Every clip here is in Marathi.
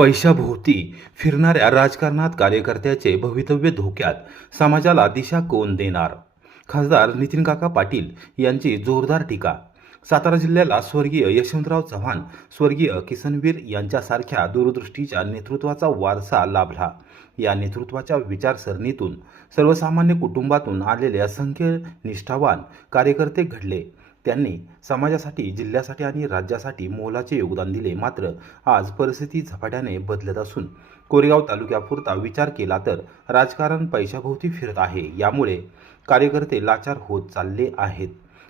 पैशाभोवती फिरणाऱ्या राजकारणात कार्यकर्त्याचे भवितव्य धोक्यात, समाजाला दिशा कोण देणार? खासदार नितीनकाका पाटील यांची जोरदार टीका. सातारा जिल्ह्याला स्वर्गीय यशवंतराव चव्हाण, स्वर्गीय किसनवीर यांच्यासारख्या दूरदृष्टीच्या नेतृत्वाचा वारसा लाभला. या नेतृत्वाच्या विचारसरणीतून सर्वसामान्य कुटुंबातून आलेले असंख्य निष्ठावान कार्यकर्ते घडले. त्यांनी समाजासाठी, जिल्ह्यासाठी आणि राज्यासाठी मोलाचे योगदान दिले. मात्र आज परिस्थिती झपाट्याने बदलत असून कोरेगाव तालुक्यापुरता विचार केला तर राजकारण पैशाभोवती फिरत आहे. यामुळे कार्यकर्ते लाचार होत चालले आहेत.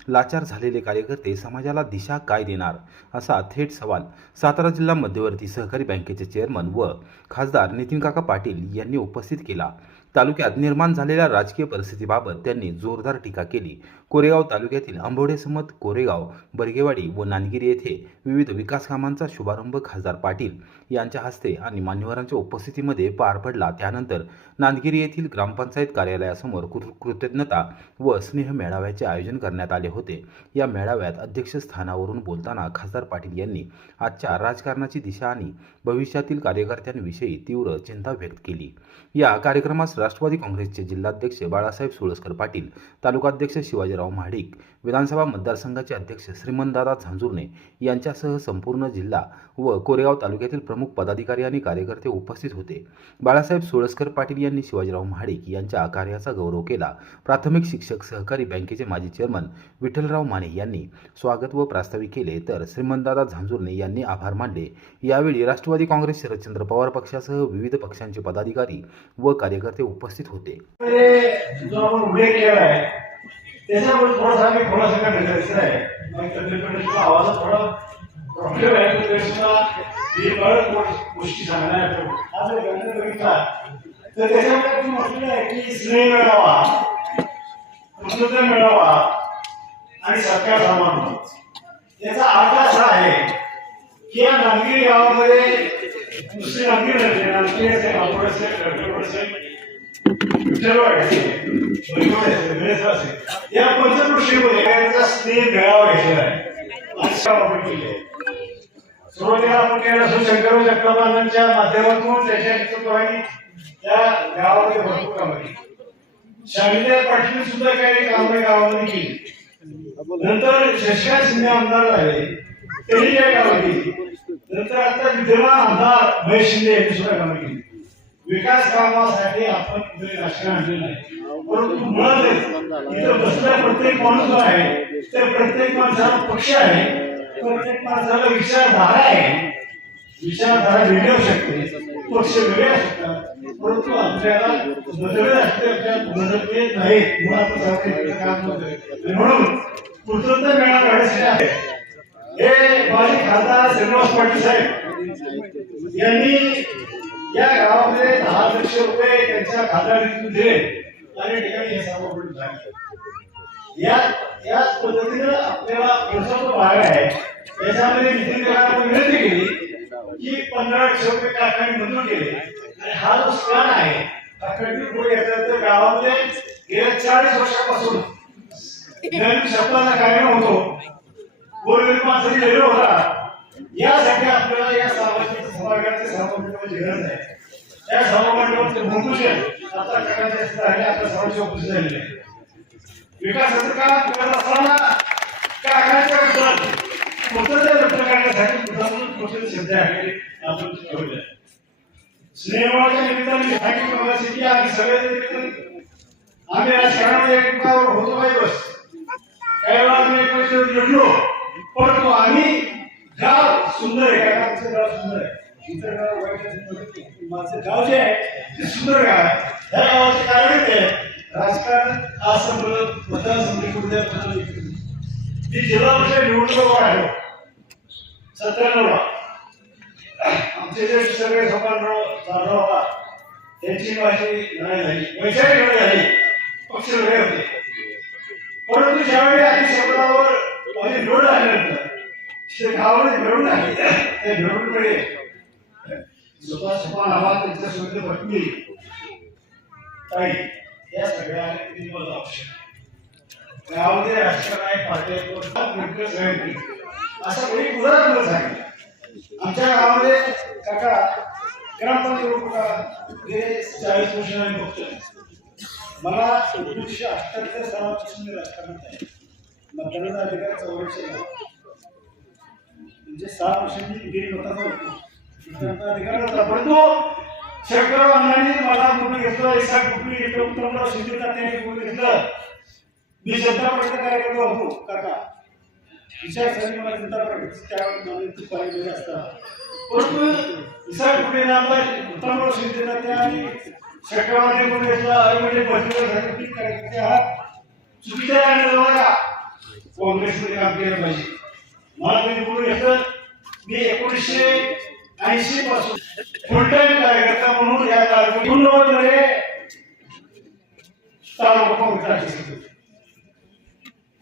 लाचार झालेले कार्यकर्ते समाजाला दिशा काय देणार, असा थेट सवाल सातारा जिल्हा मध्यवर्ती सहकारी बँकेचे चेअरमन व खासदार नितीनकाका पाटील यांनी उपस्थित केला. तालुक्यात निर्माण झालेल्या राजकीय परिस्थितीबाबत त्यांनी जोरदार टीका केली. कोरेगाव तालुक्यातील आंबवडेसमत, कोरेगाव, बर्गेवाडी व नांदगिरी येथे विविध विकास कामांचा शुभारंभ खासदार पाटील यांच्या हस्ते आणि मान्यवरांच्या उपस्थितीमध्ये पार पडला. त्यानंतर नांदगिरी येथील ग्रामपंचायत कार्यालयासमोर कृतज्ञता व स्नेह मेळाव्याचे आयोजन करण्यात आले होते. या मेळाव्यात अध्यक्षस्थानावरून बोलताना खासदार पाटील यांनी आजच्या राजकारणाची दिशा आणि भविष्यातील कार्यकर्त्यांविषयी तीव्र चिंता व्यक्त केली. या कार्यक्रमास राष्ट्रवादी काँग्रेसचे जिल्हाध्यक्ष बाळासाहेब सुळसकर पाटील, तालुकाध्यक्ष शिवाजीराव महाडिक, विधानसभा मतदारसंघाचे अध्यक्ष श्रीमंतदादा झांजुर्णे यांच्यासह संपूर्ण जिल्हा व कोरेगाव तालुक्यातील प्रमुख पदाधिकारी आणि कार्यकर्ते उपस्थित होते. बाळासाहेब सुळसकर पाटील यांनी शिवाजीराव महाडिक यांच्या कार्याचा गौरव केला. प्राथमिक शिक्षक सहकारी बँकेचे माजी चेअरमन विठ्ठलराव माने यांनी स्वागत व प्रास्ताविक केले, तर श्रीमंतदादा झांजुर्णे यांनी आभार मानले. यावेळी राष्ट्रवादी काँग्रेस, शरदचंद्र पवार पक्षासह विविध पक्षांचे पदाधिकारी व कार्यकर्ते उपस्थित होते. त्याच्यामुळे थोडासा आम्ही थोडासा भेटायचं आहे. मग तब्येतीचा आवाज थोडा प्रॉब्लेम आहे. त्यापेक्षा गोष्टी सांगणार आज गणित बघितला तर त्याच्यामध्ये आपण म्हटलेलं आहे की स्नेह मिळावा, कृतज्ञता मिळावा आणि सत्कार सन्मान. याचा अर्थ असा आहे की या नांदगिरी गावामध्ये दुसरी नांदगिरी नसते, नांदगिरी असेल, आंबोड असेल, कर्कट असेल, या पंचकृषीमध्ये स्नेह मेळावा घेतलेला आहे. सुरुवातीला आपण केलं असं शंकरराव जगतापांच्या माध्यमातून त्याच्या नेतृत्वाने त्या गावामध्ये भरपूर कामं केली. शालिनी पाटील सुद्धा काही कामं गावामध्ये केली. नंतर शशिकांत शिंदे आमदार झाले, त्यांनी काही कामं केली. नंतर आता विद्यमान आमदार महेश शिंदे यांनी सुद्धा कामं केली. विकास कामासाठी आपण राजकारण आणलेलं आहे. परंतु मुळात इथं बसलेला प्रत्येक माणूस आहे तर प्रत्येक माणसाला पक्ष आहे, प्रत्येक माणसाला विचारधारा आहे. विचारधारा वेगळी असू शकते, पक्ष वेगळे असतात, परंतु आपल्याला मतभेद मतभेद नाहीत. म्हणून कृतज्ञता मेळावा आहे. हे माजी खासदार श्रीनिवास पाटील साहेब यांनी या गावामध्ये 10 लक्ष रुपये त्यांच्या खासदारीतून दिले आणि ठिकाणी हे सर्व घडून झाले. याच पद्धतीनं आपल्याला पुढचा जो भाग आहे त्याच्यामध्ये नितीनकाकांनी विनंती केली की 15 लक्ष रुपये काकांनी मंजूर केले. आणि हा जो स्पॅन आहे हा कंटिन्यू पुढे येतात. तर गावामध्ये गेल्या 40 वर्षापासून नवीन शब्दाचा कार्यक्रम होतो, गोरगरीब माणसाची वेगळं होता. यासाठी आपल्याला या सामाजिक सभागृहाचे सभामंडपाची गरज आहे. त्या सभामंडपाचे भूमिपूजन आता करायचे असताना आपल्या सर्वांची उपस्थित झालेली आहे. विकासाचं काम करत असताना काकांच्याबद्दल कृतज्ञता व्यक्त करण्यासाठी श्रद्धा आहे आपण ठेवले. स्नेहवाच्या निमित्ताने सांगितलं की आम्ही सगळे आम्ही राजकारणामध्ये एकमेकावर होतो काही बस काही वेळा आम्ही एकमेकांवर लढलो, परंतु आम्ही गाव सुंदर आहे. गावचं गाव सुंदर आहे. इतर गाव माझं गाव जे आहे ते सुंदर गाव आहे. त्या गावाचे कारण ते राजकारण असं मतदारसंघ जी जिल्हा परिषद निवडणूक आहे 97 आमचे जे सगळे सोपानराव जाधव त्यांची माझी लढाई झाली, वैचारिक लढाई झाली, पक्ष वेगळे होते. परंतु ज्यावेळी आधी शब्दावर माझी निवड झाल्यानंतर गावामध्ये मिळवून आली. त्या मिळवणुकीकडे स्वतः सोपा नावा त्यांच्या सोबत पत्नी ताई या सगळ्या गावामध्ये राजकारण आहे, पार्टी असं कोणी उदाहरण सांगितलं. आमच्या गावामध्ये काका ग्रामपंचायत निवडणुका गेले 40 वर्ष आम्ही बघतोय. मला 1978 सालापासून मी राजकारणात आहे. मतदानाचा अधिकार 84 म्हणजे 6 वर्षांनी गेली मतदान होतो. मतदानाचा अधिकार होता, परंतु शेवटराव अण्णांनी मला बोलून घेतलं, इसाक कुठली घेतलं, उत्तमराव शिंदेला त्यांनी बोलून घेतलं. मी जनता पार्टीचा कार्यकर्ता होतो काका. विचारसरणी मला जनता पार्टीची त्यावेळेस पाहिजे असता, परंतु इसाक कुठे नामला उत्तमराव शिंदेला त्या आणि शेवटरावांनी बोलून घेतलं. अरे म्हणजे पत्रिकासाठी कार्यकर्ते आहात, चुकीच्या आणि का काँग्रेसमध्ये काम केलं पाहिजे. मला त्यांनी बोलून घेतलं. मी 1980 पासून फुल टाइम कार्यकर्ता म्हणून या तालुक्यामध्ये तालुका काँग्रेसचा अध्यक्ष होतो.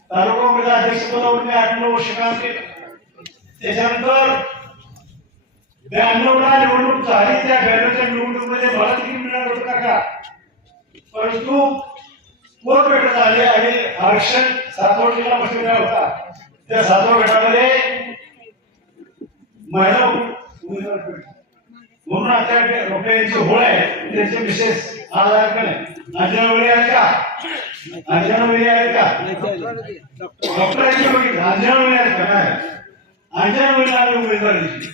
तालुका काँग्रेसचा अध्यक्ष पदावर मी 8-9 वर्ष काम केलं. त्याच्यानंतर 92 ला निवडणूक झाली. त्या 92च्या निवडणुकीमध्ये मला तिकीट मिळालं होतं काका, परंतु पोट भेटत आले आणि आरक्षण 7 जिल्हा बसलेला होता. त्या 7 गटामध्ये महिला उमेदवार म्हणून आता रोपड्यांची होळ आहे. त्यांचे विशेष आधार का नाही अंजना वेळे आहेत का? अंजना वेळे आहेत का? डॉक्टरांची अंजना वेळे आहेत का? काय अंजना वेळे आम्ही उमेदवारी दिली.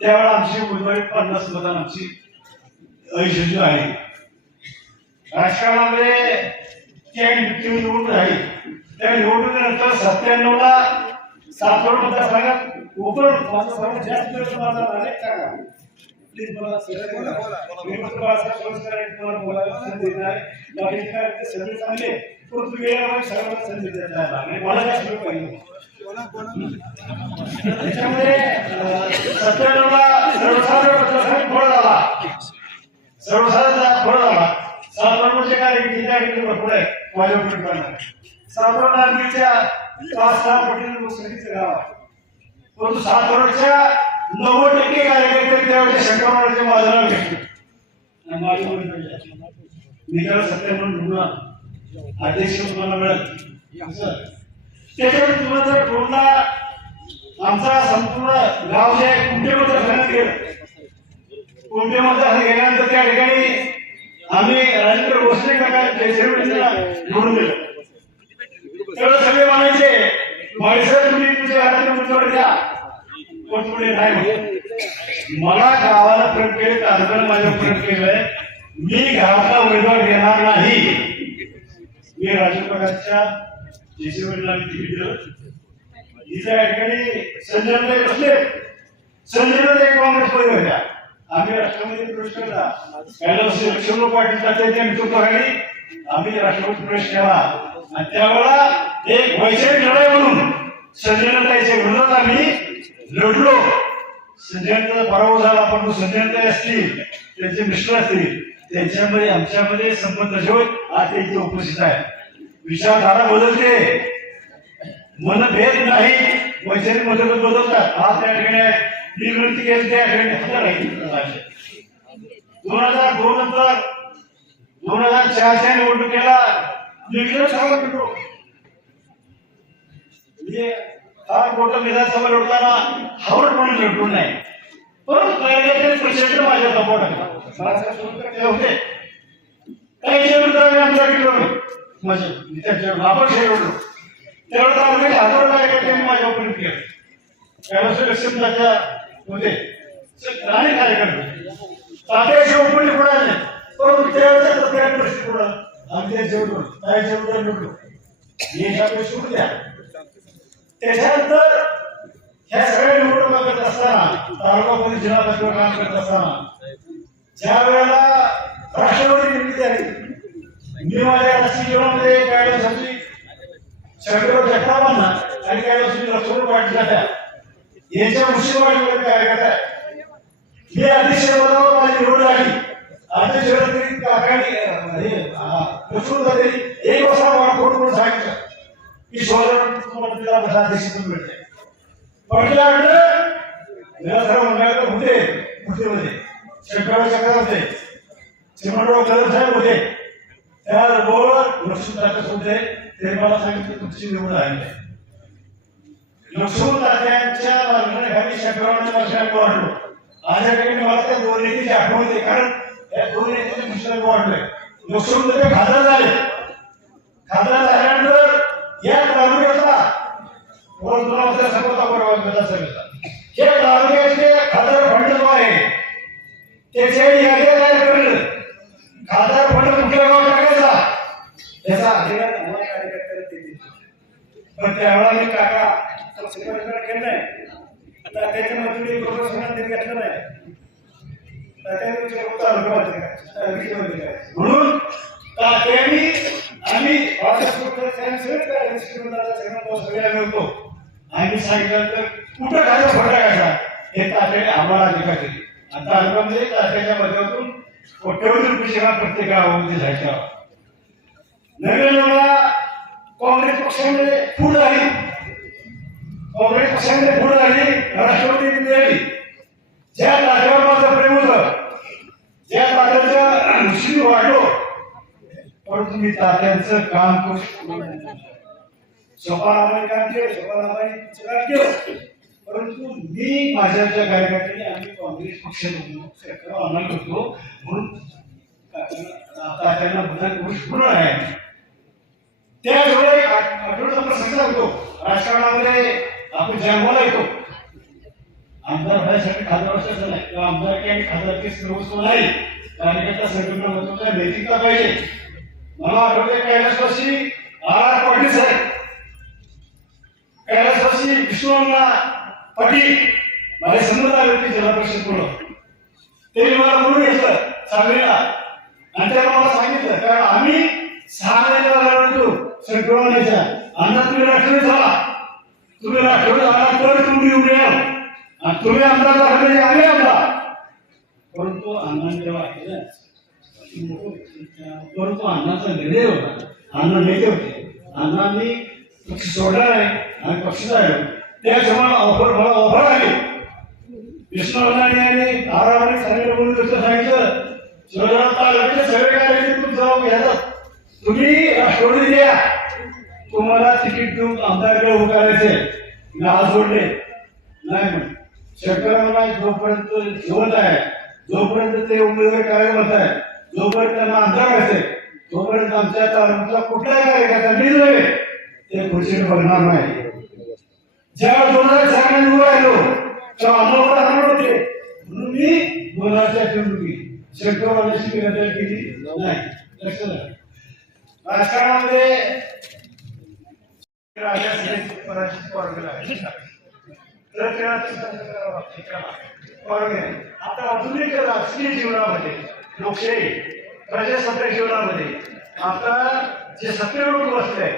त्यावेळेला आमची उमेदवारी 50 मतांनी आमची ऐश्वर्य आहे. राजकारणामध्ये निवडणूक झाली. त्या निवडणुकीनंतर 97 ला सातवड मतदारसंघात ओपन माझा जास्त माझा नागरिक काका प्लीज मला मी तुम्हाला बोलायला संधी देत आहे. नागरिक काय सगळे चांगले, परंतु वेळेवर सर्वांना संधी देत आहे आणि मला जास्त लोक पाहिजे. त्याच्यामध्ये 97 ला सर्वसाधारण मतदारसंघात फळ झाला. सर्वसाधारण फळ झाला. सातवडचे कार्यकर्ते त्या ठिकाणी भरपूर आहे. माझ्या कुटुंबाला सातवड नागरिकच्या 5-6 पटीने लोकसंख्येचं गाव आहे, परंतु सातवडच्या 90% कार्यकर्ते त्यावेळेच्या शंकरवाड्याच्या बाजूला भेटले. मी त्याला 97 निवडून अध्यक्ष तुम्हाला मिळत. त्याच्यावर तुम्हाला जर पूर्ण आमचा संपूर्ण गाव जे कुंटे मतदारसंघात गेलं, कुंटे मतदारसंघात गेल्यानंतर त्या ठिकाणी आम्ही राजेंद्र भोसले काका जयश्रीला निवडून दिलं. तेवढं सगळे म्हणायचे माळीसर तुम्ही तुमच्या घरातील उमेदवार द्या, पण पुढे नाही. मला गावाला प्रेम केले, तालुक्याला माझ्या प्रेम केलंय. मी गावाचा उमेदवार देणार नाही. मी राजकारणाच्या जयश्रीला तिकीट दिलं. तिच्या ठिकाणी संजय बसले. संजयला एक काँग्रेस पदवी होत्या. आम्ही राष्ट्रवादी प्रवेश केला. कैलास लक्ष्मण पाटील तात्याच्या नेतृत्वाखाली आम्ही राष्ट्रवादी प्रवेश केला आणि त्यावेळेला एक वैचारिक लढाई म्हणून संजयताईच्या विरोधात आम्ही लढलो. संजयताईचा पराभव झाला, पण संजयताई असतील, त्यांचे मिस्टर असतील, त्यांच्यामध्ये आमच्यामध्ये संबंध जे होत आज ते उपस्थित आहे. विचारधारा बदलते, मनभेद नाही, वैचारिक मतभेद बदलतात. आज त्या ठिकाणी मी विनंती केली त्या ठिकाणी 2002 नंतर 2004च्या निवडणुकीला विधानसभा लढताना हावड म्हणून लढलो नाही, परंतु प्रचंड माझ्या दबाव टाकला होते. काही आमच्याकडे लढलो, आपण लढलो. त्यावेळेस आम्ही हजार कार्यकर्त्यांनी माझ्या उपयोग केलं. कैलास लक्ष्मणाच्या होते अनेक कार्यकर्ते तात्याच्या उपयोग पडायला नाही, परंतु त्यावेळेस प्रत्येक परिस्थिती पडला. आम्ही त्या जेवढं काय जेवढं लढलो हे सोडून द्या. त्याच्यानंतर ह्या सगळ्या निवडणुका करत असताना, तालुका जिल्हा परिषद काम करत असताना ज्या वेळेला राष्ट्रवादी निर्मिती झाली, मी माझ्या राजकीय जीवनामध्ये कैलासाची शंकरराव जगतापांना आणि कैलासाची लक्ष्मण पाटील जात्या यांच्या मुशीवाडीमध्ये कार्यकर्ता आहे. मी अध्यक्ष पदावर माझी निवड झाली. अध्यक्ष काकांनी एक वाजता मला फोन करून सांगितलं की तुम्हाला अध्यक्ष पण मिळते. पटल्या होते मुठीमध्ये शंकरराव चक्र होते, चिमणराव कदम साहेब होते. त्याबरोबर लक्ष्मण होते. ते मला सांगितलं तुमची निवड आहे. लक्ष्मण तात्यांच्या मार्गाने शंकररावांच्या वर्षात वाढलो आज या ठिकाणी मला त्या दोन नेत्याची आठवण होते, कारण या दोन नेत्याचे मिश्रण वाढलंय. मुसळून ते खासदार झाले. खासदार झाल्यानंतर या तालुक्याचा हे तालुक्याचे खासदार फंड जो आहे त्याच्या याद्या तयार करणं, खासदार फंड कुठल्या गावात टाकायचा याचा अधिकार आम्हाला कार्यकर्त्याला देते. पण त्यावेळेला मी काका सुपारीकडे केलं नाही, त्याच्या मजुरी प्रोफेशनल घेतलं नाही, म्हणून तात्याने आम्ही आम्ही सांगितलं तर कुठं काय फटा घ्यायचा हे तात्याने आम्हाला अधिकार दिली. आणि तालुक्यामध्ये तात्याच्या माध्यमातून कोट्यवधी रुपये सेवा प्रत्येक गावामध्ये जायच्या. नवीन काँग्रेस पक्षामध्ये फूट झाली, काँग्रेस पक्षामध्ये फूट झाली, राष्ट्रवादी मिळाली. ज्या तात्यावर माझं प्रेम होतं, ज्या तात्याच्या मुश्किल वाढलो, परंतु मी तात्यांचं काम करू स्वतःला काम केलं, स्वतःला काम केलं. परंतु मी माझ्या ज्या कार्यकर्त्यांनी आम्ही काँग्रेस पक्ष आम्हाला करतो म्हणून तात्यांना पूर्ण आहे. त्यावेळी आठवड्याचा प्रसंग होतो. राजकारणामध्ये आपण जन्माला येतो. आमदार व्हायसाठी खासदार असायचं नाही किंवा आमदारकी आणि खासदारकी सर्वस्व नाही. कार्यकर्ता संघटना महत्वाचा नैतिकता पाहिजे. मला आठवते कैलासवासी आर पाटील साहेब, कैलासवासी विश्वनाथ पाटील माझे संबंध आले होते जिल्हा परिषद पूर्ण. त्यांनी मला बोलून घेतलं सांगलीला आणि त्याला मला सांगितलं, कारण आम्ही 6 महिन्याला होतो संकल्पनेच्या अंदाज तुम्ही राष्ट्रवादी झाला, तुम्ही राष्ट्रवादी झाला तर तुम्ही उभे आणि तुम्ही आमदार झाले आम्ही आमदार. परंतु अण्णांनी जेव्हा केलं, परंतु अण्णाचा निर्णय होता, अण्णा नेते होते, अण्णांनी पक्ष सोडला नाही आणि पक्ष झाला. त्या मला ऑफर आली. विष्णुवर्धन यांनी आरामाने सांगितलं, बोलून दुसरं सांगितलं शिवराज तालुक्याचे सगळे काय तुमचं घ्यायचं, तुम्ही राष्ट्रवादी द्या, तुम्हाला तिकीट देऊन आमदारकडे उभं करायचंय. मी आज सोडले नाही म्हणून शेतकऱ्यांना जोपर्यंत जिवंत आहे, जोपर्यंत ते उमेदवारी करायला म्हणत आहे, जोपर्यंत त्यांना आमदार करायचंय, तोपर्यंत आमच्या तालुक्याचा कुठलाही कार्यकर्ता मी नव्हे ते खुर्चीने बघणार नाही. ज्यावेळेस 2004 उभं राहिलो तेव्हा आम्हाला राहणार होते, म्हणून मी 2004 निवडणुकी शेतकऱ्यांशी केली नाही. लक्षात राजकारणामध्ये आता आधुनिक राजकीय जीवनामध्ये, लोकशाही प्रजासत्ताक जीवनामध्ये आता जे सत्तेवर बसले,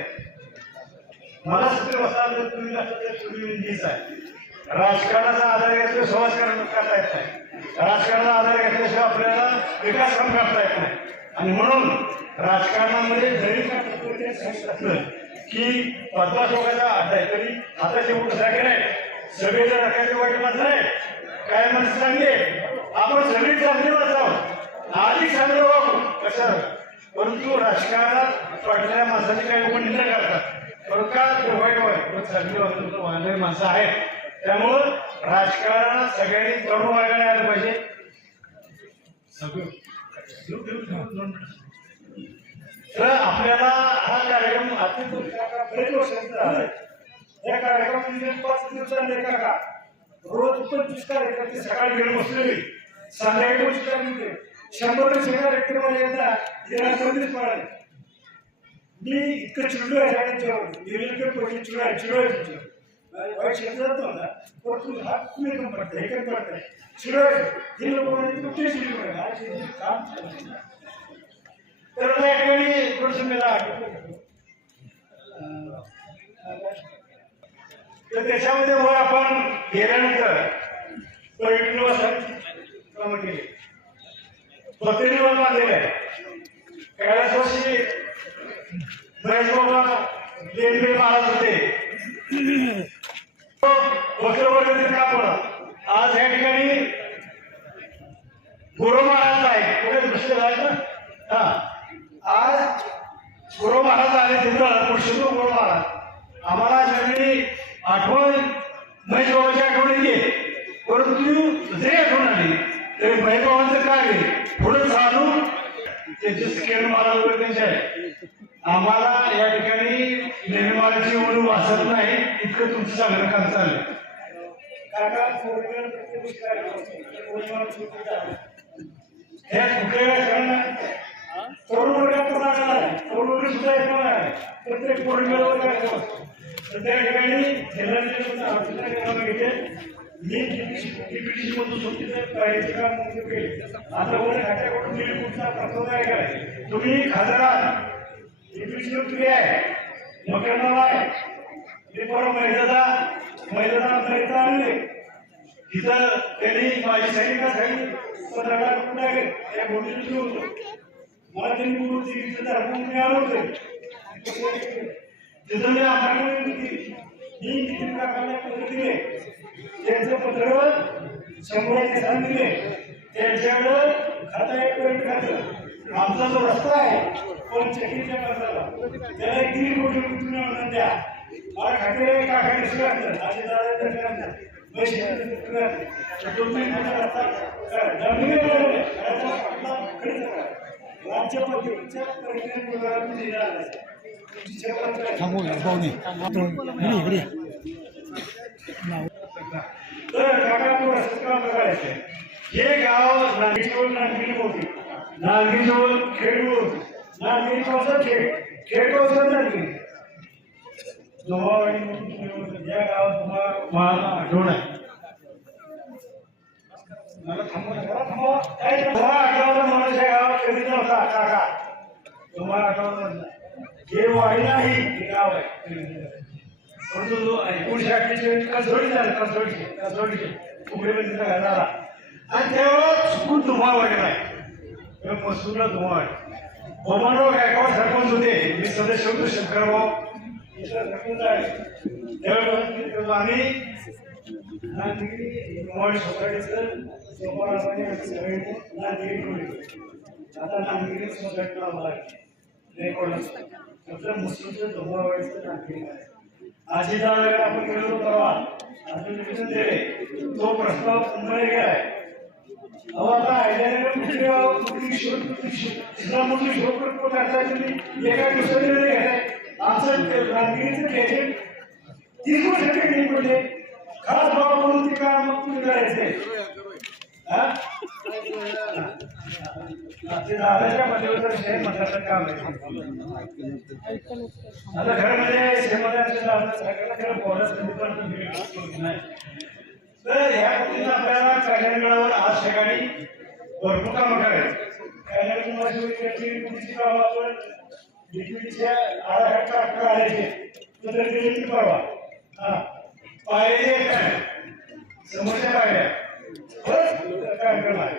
मला सत्तेवर बसला तुम्ही आहे. राजकारणाचा आधार घेतल्याशिवाय समाजकारण करता येत नाही, राजकारणाचा आधार घेतल्याशिवाय आपल्याला विकास काम करता येत नाही. आणि म्हणून राजकारणामध्ये जरी असलं की पद्माशोकाचा अड्डा आहे, तरी हाताचे बोट जागे नाही. सगळे जर रकाचे वाईट माणसं आहे, काय माणसं चांगली आपण सगळी चांगली वाचावं, आधी चांगलं वागू कसं. परंतु राजकारणात पडलेल्या माणसाची काही लोक निंदा करतात, परंतु का वाईट वाईट चांगली वागणारी माणसं आहेत. त्यामुळं राजकारणात सगळ्यांनी तरुण वागायला आलं पाहिजे. तर आपल्याला हा कार्यक्रम बरेच वर्षांचा आहे. या कार्यक्रमामध्ये 5 दिवसांनी काका रोज 25 कार्यकर्ते सकाळी घेऊन बसलेले, संध्याकाळी 25 कार्यकर्ते, 100 कार्यक्रम एकदा राष्ट्रवादीच पळाले. मी इतकं चिडलो आहे वाईट शब्द जातो ना, परंतु हा तुम्ही कम पडतं, हे कम पडतंय चिडो हे लोक काम तर त्या ठिकाणी प्रसंगाला तर त्याच्यामध्ये वर आपण गेल्यानंतर काम केले, पत्रिकेवर बांधलेले आहे. कैलासवासी महेश बाबा लेंडे महाराज होते, वस्त्रवर्गीय काम होणार. आज या ठिकाणी गुरु महाराज आहे, कुठे दृश्य झालं ना. हा आज गुरु महाराज आले तिथं पुरुषोत्तम गुरु महाराज. आम्हाला सगळी आठवण महेश बाबाची आठवण येते. परंतु जरी आठवण आली तरी भाईभावांचं काय आहे पुढे चालू त्यांचे स्केल मारा वगैरे त्यांचे आहे. आम्हाला या ठिकाणी निर्माणाची ओढ वाचत नाही इतकं तुमचं चांगलं काम चाललंय. काका हे कुठे तरुण वर्गात तरुण वर्ग सुद्धा येणार आहे प्रत्येक पौर्णिमेला काय तर त्या ठिकाणी घेते मी डीपीडीसी मधून सोबतीचं पाहिजे काम केले. आता कोणी खात्याकडून दीड कोटीचा प्रस्ताव काय करायचा तुम्ही खासदार डीपीडीसी तुम्ही आहे मकरनाला आहे ते बरोबर महिलाचा आणले तिथं त्यांनी माझी सैनिकासाठी 15 लाख रुपये त्या बोटीने होतो मला त्यांनी मी आलो होते तिथं मी दिले त्यांचं पत्र 100 स्थान दिले त्यांच्याकडं खाता एक खातं आमचा जो रस्ता आहे पण चकीच्या रस्त्याला त्याला 1.5 कोटी रुपये अनुदान द्या मला खाते काकाने सुद्धा हे गाव नांगिरी होती नांगिरी खेडूर नांगिरी खेडगाव नांगिरी या गावात तुम्हाला आठवण आहे मला आठवलं माणूस या गावात कधी नव्हता काका तुम्हाला आठवलं हे वाडी नाही हे गाव आहे परंतु 1948 कसोडी झालं कसोडीचे उघडे घालणारा आणि तेव्हा चुकून धुमा वाढला आहे मसूरला धुमा वाढला बबनराव गायकवाड सरपंच होते मी सदस्य होतो शंकरभाऊ आम्ही आता नांगिरी सोसायटीला मुस्लिमचं धोमावाडीचं नांगिरी आजी दादा आपण गेलो परवा तो प्रस्ताव मुंबई गेलाय अहो आता एका दिवसात आमचं नांगिरीचं घ्यायचे 30 वर्ष पडले खास भाव म्हणून ते काम मग तुम्ही करायचे दादाच्या मध्यवर्ती शहर मंडळाचं काम आहे आता घरामध्ये सगळ्यांना बोनस नाही तर ह्या पद्धतीने आपल्याला कल्याणगडावर आज ठिकाणी भरपूर कामं करायचं कल्याण कामं आपण डीपीडीच्या आराखडा आले परवा पायरी काय समोरच्या पायऱ्या कार्यक्रम आहे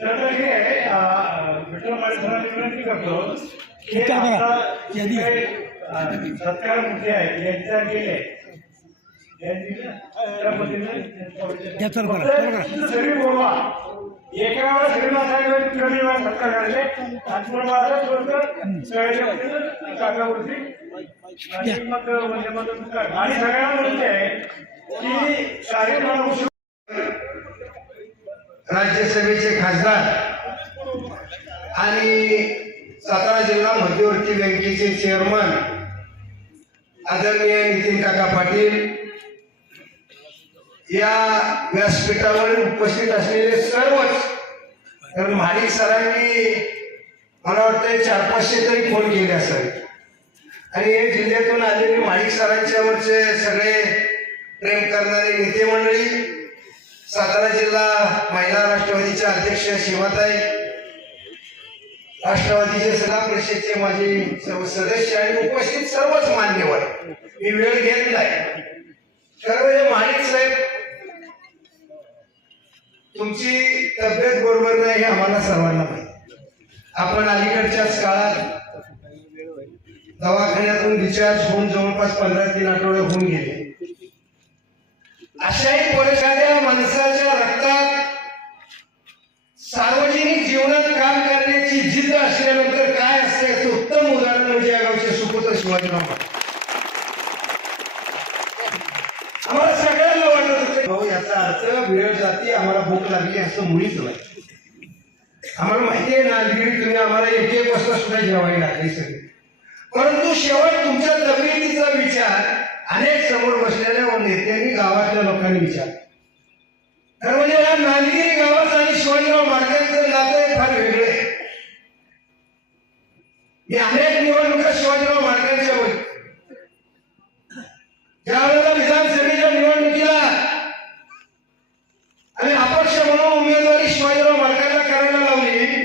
तर हे विठ्ठल माळी विनंती करतो की सत्कार मुद्दे आहेत यांच्या गेले सगळी बोलवा एका वेळा सगळी कमी वेळा सत्कार करायचे काकावरती आणि मग आणि सगळ्यांना म्हणते आहे की कार्यक्रम राज्यसभेचे खासदार आणि सातारा जिल्हा मध्यवर्ती बँकेचे चेअरमन आदरणीय नितीन काका पाटील या व्यासपीठावर उपस्थित असलेले सर्वच कारण महाडिक सरांनी मला वाटतं 400-500 तरी फोन केले असावे आणि हे जिल्ह्यातून आलेले महाडिक सरांच्यावरचे सगळे प्रेम करणारे नेते मंडळी सातारा जिल्हा महिला राष्ट्रवादीच्या अध्यक्ष शिवाताई राष्ट्रवादीचे सभा परिषदेचे माझे सर्व सदस्य आणि उपस्थित सर्वच मान्यवर मी वेळ घेत नाही सर्व हे महाडिक साहेब तुमची तब्येत बरोबर नाही हे आम्हाला सर्वांना माहिती आपण अलीकडच्याच काळात दवाखान्यातून डिस्चार्ज होऊन जवळपास 15-3 आठवडे होऊन गेले अशाही एखाद्या माणसाच्या रक्तात सार्वजनिक जीवनात काम करण्याची जिद्द असल्यानंतर काय असते याचं उत्तम उदाहरण म्हणजे या गावचे शिवाजीराव महाराज. आम्हाला सगळ्यांना वाटत होतं भाऊ याचा अर्थ वेळ जाती आम्हाला भूक लागली असं मुळीच नाही. आम्हाला माहिती आहे नांदगिरी तुम्ही आम्हाला एक एक वाजता सुद्धा जेवायला लागली सगळी. परंतु शेवट तुमच्या तब्येतीचा विचार अनेक समोर बसलेल्या नेत्यांनी गावातल्या लोकांनी विचार. तर म्हणजे या नांदगिरी गावाचं आणि शिवाजीराव माडकांचं नातं फार वेगळं आहे. मी अनेक निवडणुका शिवाजीराव माडकांच्या होईल. ज्यावेळेला विधानसभेच्या निवडणुकीला आम्ही अपक्ष म्हणून उमेदवारी शिवाजीराव माडकांना करायला लावली,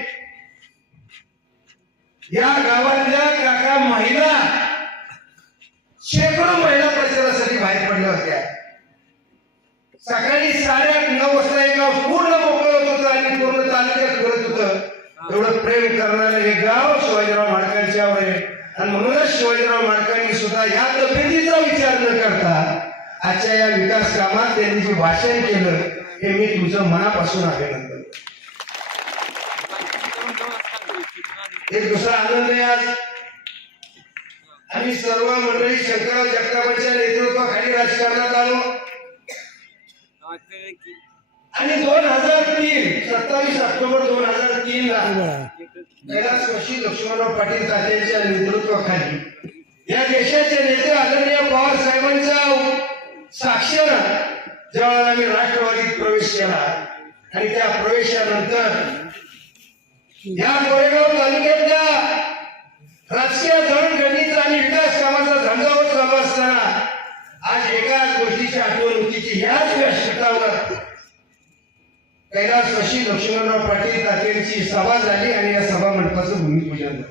या गावातल्या काका महिला शेकडो महिला प्रचारासाठी बाहेर पडल्या होत्या. सकाळी 8:30-9 वाजता एक गाव पूर्ण मोकळं होत होतं आणि पूर्ण तालुक्यात फिरत होतं. एवढं प्रेम करणारं हे गाव शिवाजीराव माडकांच्यावर आहे. आणि म्हणूनच शिवाजीराव माडकांनी सुद्धा या तब्येतीचा विचार न करता आजच्या या विकास कामात त्यांनी जे भाषण केलं हे मी तुमचं मनापासून अभिनंदन. एक दुसरा आनंद आहे, आज आम्ही सर्व मंडळी शंकरराव जगतापांच्या नेतृत्वाखाली राजकारणात आलो आणि 2003 27 ऑक्टोबर 2003 ला कैलासवासी लक्ष्मणराव पाटील तात्यांच्या नेतृत्वाखाली या देशाचे नेते आदरणीय पवार साहेबांच्या साक्षीनं ज्यावेळेला आम्ही राष्ट्रवादीत प्रवेश केला आणि त्या प्रवेशानंतर या कोरेगाव तालुक्यातल्या राजकीय जडणघडणीचा आणि विकास कामाचा धंदावर चालू असताना आज एकाच गोष्टीची आठवण होती की याच व्यासपीठावर कैलासवासी लक्ष्मणराव पाटील तात्यांची सभा झाली आणि या सभा मंडपाचं भूमिपूजन झालं.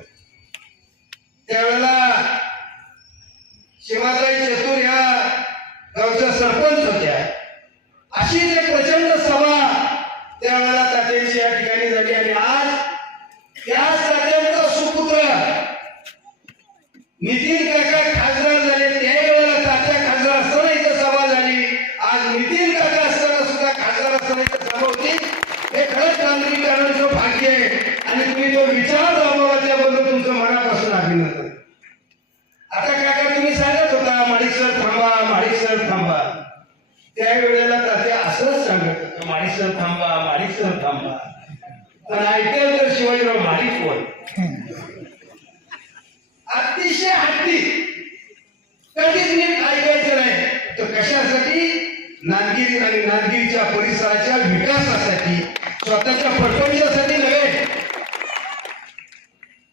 त्यावेळेला शिवाताई चतुर या गावच्या सरपंच होत्या. अशीच एक प्रचंड सभा त्यावेळेला तात्यांची या ठिकाणी झाली आणि आज त्या तात्यांचा सुपुत्र नितीन काका खासदार झाले. त्यावेळेला तात्या खासदार असताना इथं सभा झाली. आज नितीन काका असताना सुद्धा खासदार असताना इथं सभा होती. हे खरंच नागरिकांचं भाग्य आहे आणि तुम्ही जो विचार राबवा त्याबद्दल तुमचं मनापासून अभिनंदन. आता काका तुम्ही सांगत होता माडिक सर थांबा, माडिक सर थांबा. त्यावेळेला तात्या असंच सांगत होतं माडिक सर थांबा, माडिक सर थांबा. पण ऐकेल तर शिवाजीराव माडिक कोण? अतिशय हट्टी, कधीच नीट ऐकायचं नाही. तर कशासाठी? नांदगिरी आणि नांदगिरीच्या परिसराच्या विकासासाठी, स्वतःच्या परपंचासाठी नव्हे.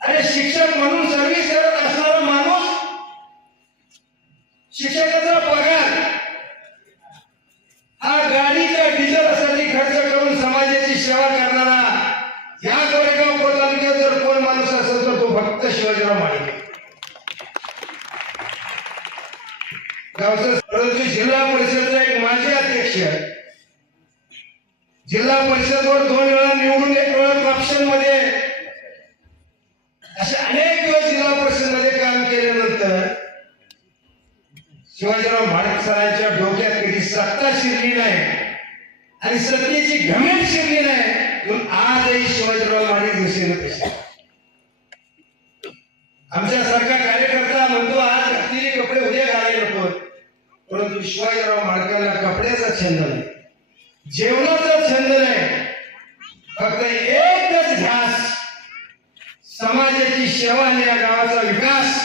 अरे शिक्षक म्हणून सर्व्हिस करत असणारा माणूस, शिक्षकाचा पगार हा गाडीच्या डिझेलसाठी खर्च करून समाजाची सेवा करणारा या कोरेगाव तालुक्यात जर कोण माणूस असेल तर तो फक्त शिवाजीराव माडिक. गावचं परंतु जिल्हा परिषदचा एक माजी अध्यक्ष, जिल्हा परिषदवर 2 वेळा निवडून 1 वेळा ऑप्शन मध्ये असे अनेक दिवस जिल्हा परिषद मध्ये काम केल्यानंतर शिवाजीराव माडिक सरांच्या डोक्यात कधी सत्ता शिरली नाही आणि सत्तेची घमेंड शिरली नाही. म्हणून आजही शिवाजीराव माडिक दिसेल तसे. आमच्यासारखा कार्यकर्ता म्हणतो आज घातलेले कपडे उद्या घालायला नको, परंतु शिवाजीराव माडकांना कपड्याचा छंद नाही, जेवणाचा छंद नाही, फक्त एकच ध्यास समाजाची सेवा आणि या गावाचा विकास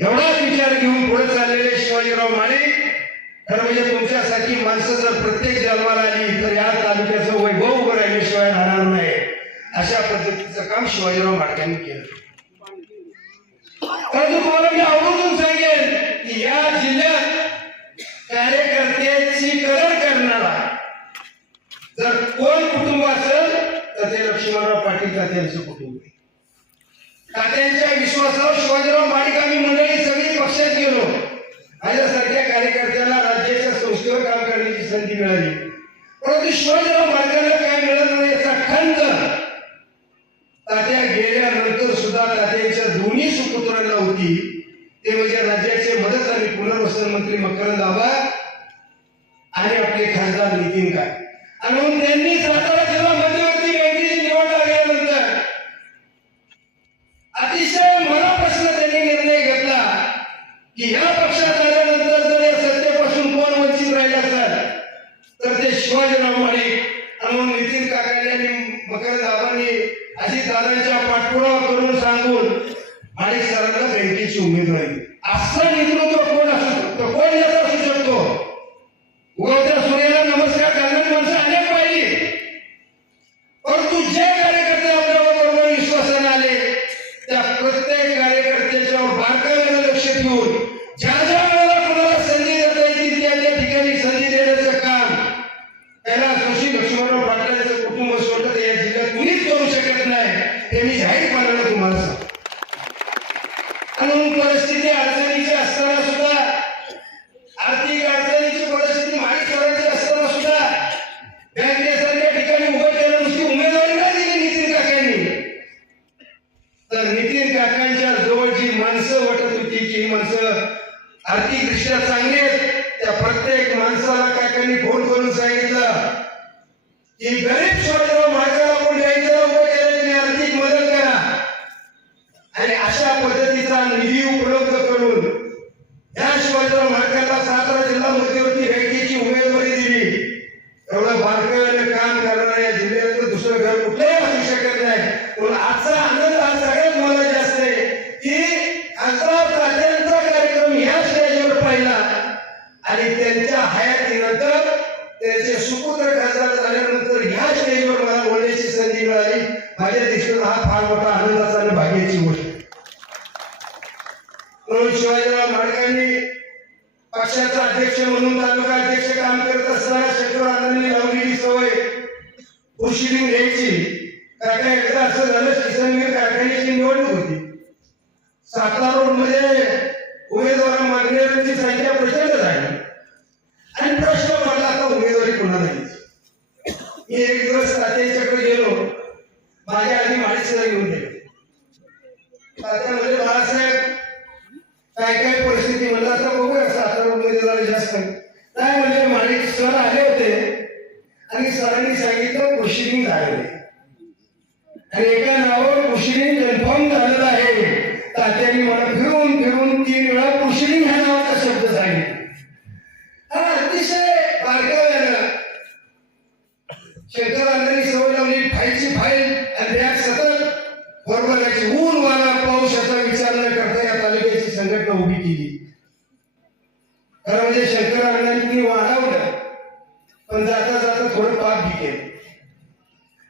एवढाच विचार घेऊन पुढे चाललेले शिवाजीराव माडिक. खरं म्हणजे तुमच्यासाठी माणसं जर प्रत्येक जन्माला आली तर या तालुक्याचं वैभव उभं राहिल्याशिवाय राहणार नाही. अशा पद्धतीचं काम शिवाजीराव माडकांनी केलं. परंतु तुम्हाला मी आवर्जून सांगेन की या जिल्ह्यात कार्यकर्त्याची कदर करणारा जर कोण कुटुंब असेल तर ते लक्ष्मणराव पाटील तात्यांचं कुटुंब आहे. तात्यांच्या विश्वासावर शिवाजीराव माडिक आम्ही मंडळी सगळी पक्षात गेलो. माझ्यासारख्या कार्यकर्त्याला राज्याच्या संस्थेवर काम करण्याची संधी मिळाली, परंतु शिवाजीराव माडिकांना काय मिळालं नाही याचा खंत तात्या गेल्यानंतर सुद्धा तात्यांच्या दोन्ही सुपुत्रांना होती. ते म्हणजे राज्याचे मदत आणि पुनर्वसन मंत्री मकरंद आबा आणि आपले खासदार नितीन काका. आणि म्हणून त्यांनी सातारा जिल्हा मध्यवर्ती बँकेची निवड लागल्यानंतर अतिशय मनापासून त्यांनी निर्णय घेतला की गरीब शिवाजीराव मार्गाला कोण द्यायचं लोक केल्याने आर्थिक मदत करा आणि अशा पद्धतीचा निधी उपलब्ध करून या शिवाजीराव मार्गाला सातारा जिल्हा मध्यवर्ती बँकेची उमेदवारी दिली. एवढं बारकाईने काम करणाऱ्या या जिल्ह्यात दुसरं घर कुठलंही असू शकत नाही. पण आजचा आनंद हा सगळ्यात मला जास्त आहे की खासदार तात्यांचा कार्यक्रम ह्या स्टेजवर पाहिला आणि त्यांच्या हयातीनंतर त्यांचे सुपुत्र खासदार झाल्यानंतर ह्या स्टेजवर मला बोलण्याची संधी मिळाली. माझ्या दृष्टीने हा फार मोठा आनंदाचा आणि भाग्याची गोष्ट. म्हणून शिवाजीराव माडकांनी पक्षाचा अध्यक्ष म्हणून तालुका अध्यक्ष काम करत असताना शंकरानंदांनी लावलेली सवय उशिरी घ्यायची. काका एकदा असं झालं किसनवीर कारखान्याची निवडणूक होती. सातारा रोड मध्ये उमेदवार मागणाऱ्यांची संख्या प्रचंड झाली आणि प्रश्न पडला आता उमेदवारी कोणाला द्यायची. मी एक दिवस तात्यांच्याकडे गेलो. माझ्या आधी माणिकसर घेऊन गेले. तात्या म्हणजे बाळासाहेब काय काय परिस्थिती म्हणलं आता बघूया सातारा रोड मध्ये जरा जास्त काय म्हणजे माणिक सर आले होते आणि सरांनी सांगितलं प्रोसिडिंग झालेले आणि एका नावावर प्रोसिडिंग कन्फर्म झालेलं आहे. तात्यांनी मला फिरून फिरून 3 वेळा प्रोसिडिंग ह्या नावाचा शब्द सांगितला. हा अतिशय बारकाव्यानं शंकरानंदांनी सवय लावली फाईलची फाईल आणि बॅग सतत बरोबरायची. ऊन वारा पाऊस याचा विचार न करता या तालुक्याची संघटना उभी केली. खरं म्हणजे शंकरानंदांनी वाढवलं पण जाता जाता थोडं पाप बी केलं.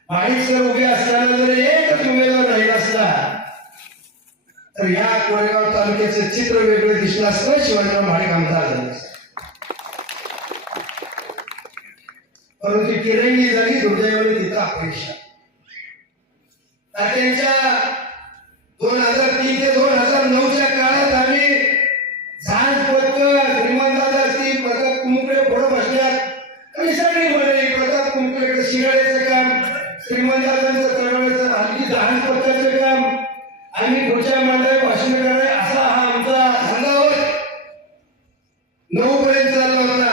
माणिक सर उभे असताना जर एकच उमेदवार राहिला असला तर या कोरेगाव तालुक्याचं चित्र वेगळं दिसलं असतं. शिवाजीराव माणिक आमदार झाले असते. परंतु तिरंगी झाली दुर्दैवाने तिथं अपेक्षा. त्यांच्या 2003 ते 2009च्या काळात आम्ही झाड पत्कर श्रीमंत असतील प्रताप कुंकळे पुढे बसल्यात आणि सगळी मंडळी प्रताप कुंकळेकडे शिगाळ्याचं काम श्रीमंतांचं कळवळ्याचं हल्ली झाड पत्करचं काम आम्ही पुढच्या मंडळी भाषण कराय असा हा आमचा धंदावर 9 पर्यंत चालला होता.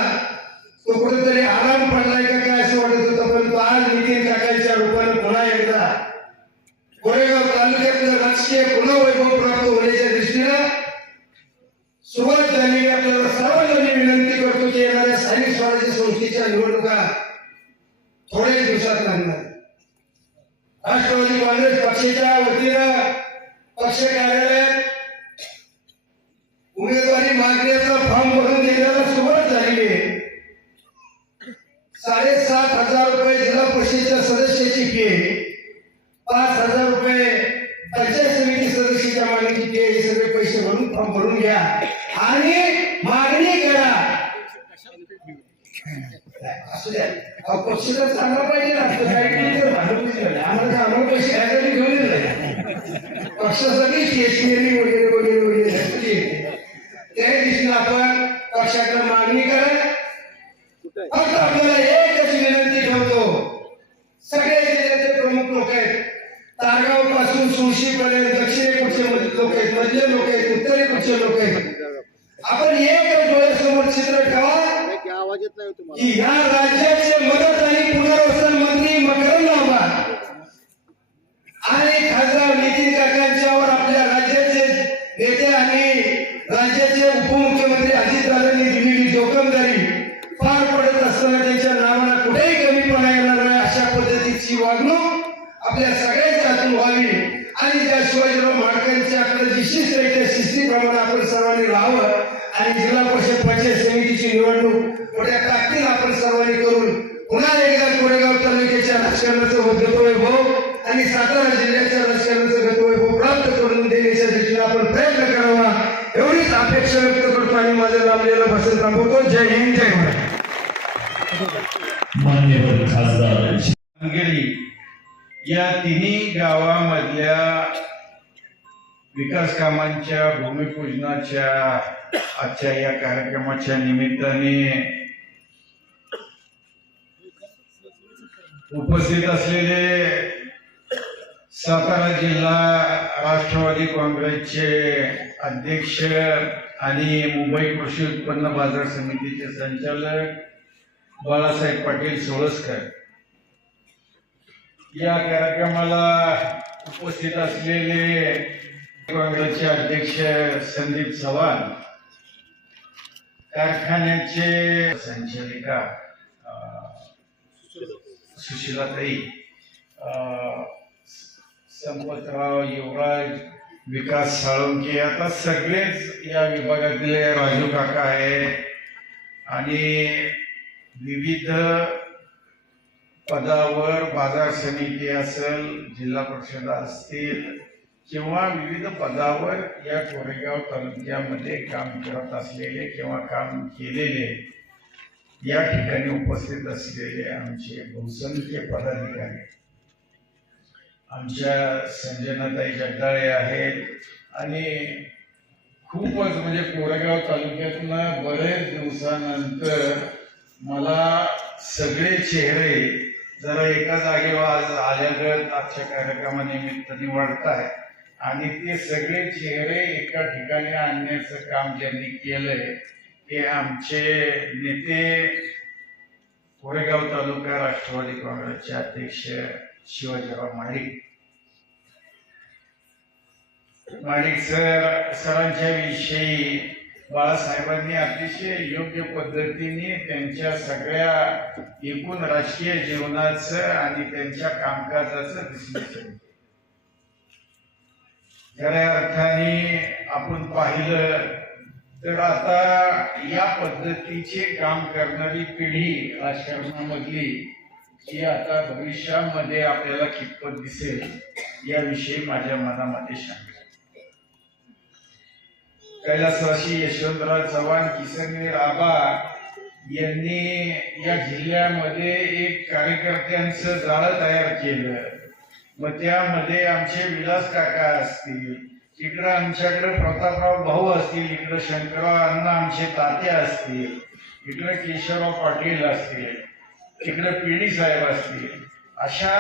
तो कुठेतरी आराम पडलाय का काय असं वाटत होतं. पण आज नितीन काकांच्या रूपाने पुन्हा एकदा कोरेगाव तालुक्यातलं राजकीय पुन्हा वैभव प्राप्त होण्याच्या दृष्टीनं सुरुवात झाली. आपल्याला सर्वांना मी विनंती करतो की येणाऱ्या स्थानिक स्वराज्य संस्थेच्या निवडणुका थोड्या दिवसात लागणार. राष्ट्रवादी काँग्रेस पक्षाच्या वतीनं पक्ष कार्यालयात उमेदवारी मागण्याचा फॉर्म भरून देण्याला सुरुवात झालेली आहे. 7,500 रुपये जिल्हा परिषदेच्या सदस्याची फी, 5,000 रुपये पंचायत समिती सदस्याच्या मागणीची फी. हे सगळे पैसे भरून फॉर्म भरून घ्या आणि मागणी करा. असू द्या पक्ष तर चांगला पाहिजे ना. आम्हाला पैसे घ्यायसाठी घेऊन येत पक्षासाठी स्टेशनरी वगैरे वगैरे वगैरे त्या दिवशी आपण पक्षाकडे मागणी करा. फक्त आपल्याला एकच विनंती ठेवतो. सगळे जिल्ह्याचे प्रमुख लोक आहेत. तारगाव पासून सुळशी पर्यंत दक्षिणेकडचे लोक आहेत, मधले लोक आहेत, उत्तरेकडचे लोक आहेत. आपण एकच डोळ्यासमोर चित्र ठेवा की या राज्याचे मदत आणि पुनर्वसन मंत्री मकरंद आव्हाड आणि खासदार नितीन काकांच्यावर आपल्या राज्याचे नेते आणि राज्याचे उपमुख्यमंत्री अजितदादांनी दिलेली जोखमदारी पार पडत असताना त्यांच्या नावाला कुठेही कमीपणा येणार नाही अशा पद्धतीची वागणूक आपल्या सगळ्यांच्या हातून व्हावी आणि त्या शिवाजीराव माडकांच्या आपल्या जी शिस्त आहे त्या शिस्तीप्रमाणे आपण सर्वांनी राहावं आणि जिल्हा परिषद पंचायत समितीची निवडणूक मोठ्या ताकदीने आपण सर्वांनी करून पुन्हा एकदा कोरेगाव तालुक्याच्या राजकारणाचं गतवैभव आणि सातारा जिल्ह्याच्या राजकारणाचं गतवैभव प्राप्त करून देण्याच्या दृष्टीने आपण प्रयत्न करावा एवढीच अपेक्षा व्यक्त करतो आणि माझं लांबलेलं भाषण थांबवतो. जय हिंद, जय महाराष्ट्र. मान्यवर खासदार या तिन्ही गावामधल्या विकास कामांच्या भूमिपूजनाच्या आजच्या या कार्यक्रमाच्या निमित्ताने उपस्थित असलेले सातारा जिल्हा राष्ट्रवादी काँग्रेसचे अध्यक्ष आणि मुंबई कृषी उत्पन्न बाजार समितीचे संचालक बाळासाहेब पाटील सोळसकर, या कार्यक्रमाला उपस्थित असलेले काँग्रेसचे अध्यक्ष संदीप चव्हाण, कारखान्याचे संचालिका सुशीलाताई, संपतराव, युवराज, विकास साळुंके, आता सगळेच या विभागातले राजू काका आहे आणि विविध पदावर बाजार समिती असेल, जिल्हा परिषद असतील किंवा विविध पदावर या कोरेगाव तालुक्यामध्ये काम करत असलेले किंवा काम केलेले या ठिकाणी उपस्थित असलेले आमचे बहुसंख्य पदाधिकारी, आमच्या संजनाताई जगदाळे आहेत आणि खूपच म्हणजे कोरेगाव तालुक्यातनं बरेच दिवसानंतर मला सगळे चेहरे जरा एका जागेवर आज आल्यागत आजच्या कार्यक्रमानिमित्ताने वाढत आहे आणि ते सगळे चेहरे एका ठिकाणी आणण्याचं काम ज्यांनी केलंय ते आमचे नेते, कोरेगाव तालुका राष्ट्रवादी काँग्रेसचे अध्यक्ष शिवाजीराव माडिक सरांच्या विषयी बाळासाहेबांनी अतिशय योग्य पद्धतीने त्यांच्या सगळ्या एकूण राजकीय जीवनाचं आणि त्यांच्या कामकाजाचं विश्लेषण. खऱ्या अर्थाने आपण पाहिलं तर आता या पद्धतीचे काम करणारी पिढी राजकारणामधली ही आता भविष्यामध्ये आपल्याला कितपत दिसेल याविषयी माझ्या मनामध्ये शंका. कैलासवासी यशवंतराव चव्हाण, किसनवीर आबा यांनी या जिल्ह्यामध्ये एक कार्यकर्त्यांचं जाळं तयार केलं. मग त्यामध्ये आमचे विलास काका असतील, इकडं आमच्याकडे प्रतापराव भाऊ असतील, इकडं शंकरराव अण्णा आमचे तात्या असतील, इकडं केशवराव पाटील असतील, इकडं पिढी साहेब असतील, अशा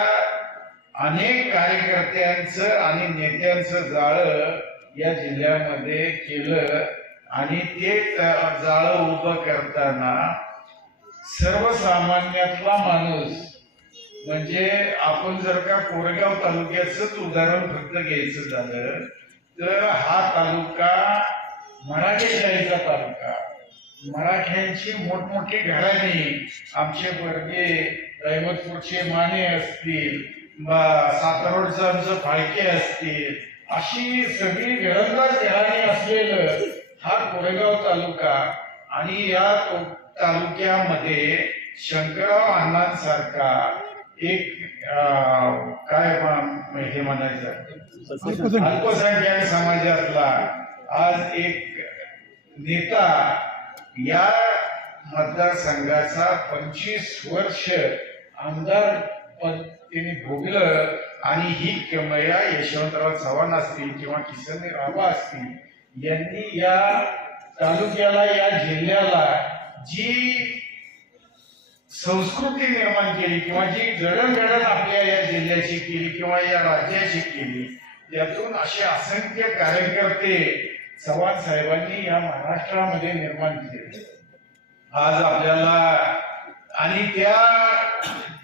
अनेक कार्यकर्त्यांचं आणि नेत्यांचं जाळं या जिल्ह्यामध्ये केलं आणि ते जाळं उभं करताना सर्वसामान्यातला माणूस म्हणजे आपण जर का कोरेगाव तालुक्याचंच उदाहरण फक्त घ्यायचं झालं तर हा तालुका मराठेशाहीचा तालुका, मराठ्यांची मोठमोठी घराणी, आमचे वर्गे रहिमतपूरचे माने असतील, सातारोडचं आमचं फाळके असतील, अशी सगळी घरंदाज घराणी असलेलं हा कोरेगाव तालुका आणि या तालुक्यामध्ये शंकरराव अण्णांसारखा एक काय हे म्हणायचं अल्पसंख्याक समाजातला आज एक नेता या मतदारसंघाचा 25 वर्ष आमदार पद त्यांनी भोगलं आणि ही किमया यशवंतराव चव्हाण असतील किंवा किसनवीर आबा असतील यांनी या तालुक्याला, या जिल्ह्याला जी संस्कृती निर्माण केली किंवा जी जडणघडण आपल्या या जिल्ह्याची केली किंवा या राज्याची केली, त्यातून असे असंख्य कार्यकर्ते चव्हाण साहेबांनी या महाराष्ट्रामध्ये निर्माण केले. आज आपल्याला आणि त्या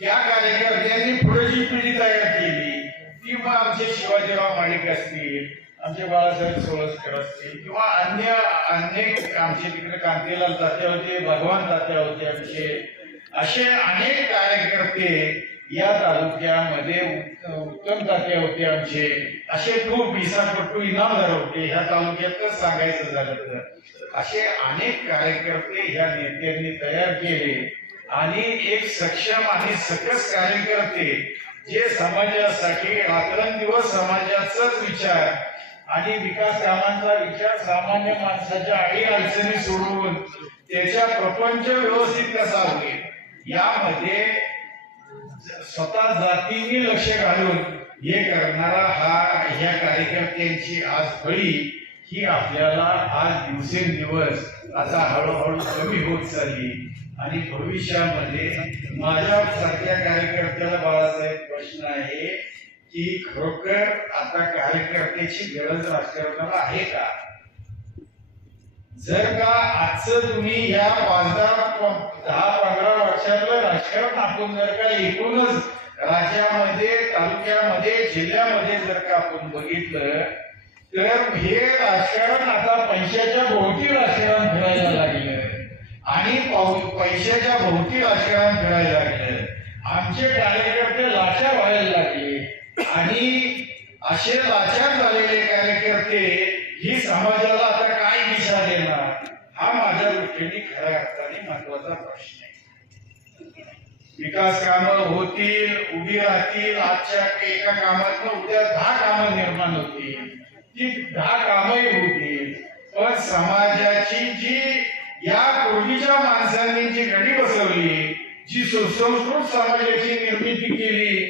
कार्यकर्त्यांनी पुढे जी पिढी तयार केली ती मग आमचे शिवाजीराव माडिक असतील, आमचे बाळासाहेब सोळसकर असतील किंवा अन्य अनेक आमचे तिकडे कांतीलाल तात्या होते, भगवान तात्या होते, आमचे असे अनेक कार्यकर्ते या तालुक्यामध्ये, उत्तम तात्या होते आमचे, असे खूप विसापट्टू इनामदार होते ह्या तालुक्यातच सांगायचं झालं तर असे अनेक कार्यकर्ते ह्या नेत्यांनी तयार केले आणि एक सक्षम आणि सकस कार्यकर्ते जे समाजासाठी रात्रंदिवस समाजाचाच विचार आणि विकास कामांचा विचार, सामान्य माणसाच्या अडी अडचणी सोडवून त्याच्या प्रपंच व्यवस्थित कसा होईल यामध्ये स्वतः जातीने लक्ष घालून हे करणारा ह्या कार्यकर्त्यांची आज फळी ही आपल्याला आज दिवसेंदिवस आता हळूहळू कमी होत चालली आणि भविष्यामध्ये माझ्यासारख्या कार्यकर्त्याला बाळासाहेब प्रश्न आहे की खरोखर आता कार्यकर्त्याची गरज राजकारणाला आहे का? जर का आजचं तुम्ही या 5-10-15 वर्षातलं राजकारण आपण जर का एकूणच राज्यामध्ये, तालुक्यामध्ये, जिल्ह्यामध्ये जर का आपण बघितलं तर हे राजकारण आता पैशाच्या भोवती राजकारण फिरायला लागलं आणि पैशाच्या भोवती राजकारण फिरायला लागलं. आमचे कार्यकर्ते लाचार व्हायला लागले आणि असे लाचार झालेले कार्यकर्ते ही समाजाला आता काय दिशा देणार, हा माझ्या दृष्टीने खऱ्या अर्थाने महत्वाचा प्रश्न आहे. विकास कामं होतील, उभी राहतील, आजच्या एका कामातून उद्या 10 कामं निर्माण होतील, ती 10 कामही होतील, पण समाजाची जी या पूर्वीच्या माणसांनी जी घडी बसवली, जी सुसंस्कृत समाजाची निर्मिती केली,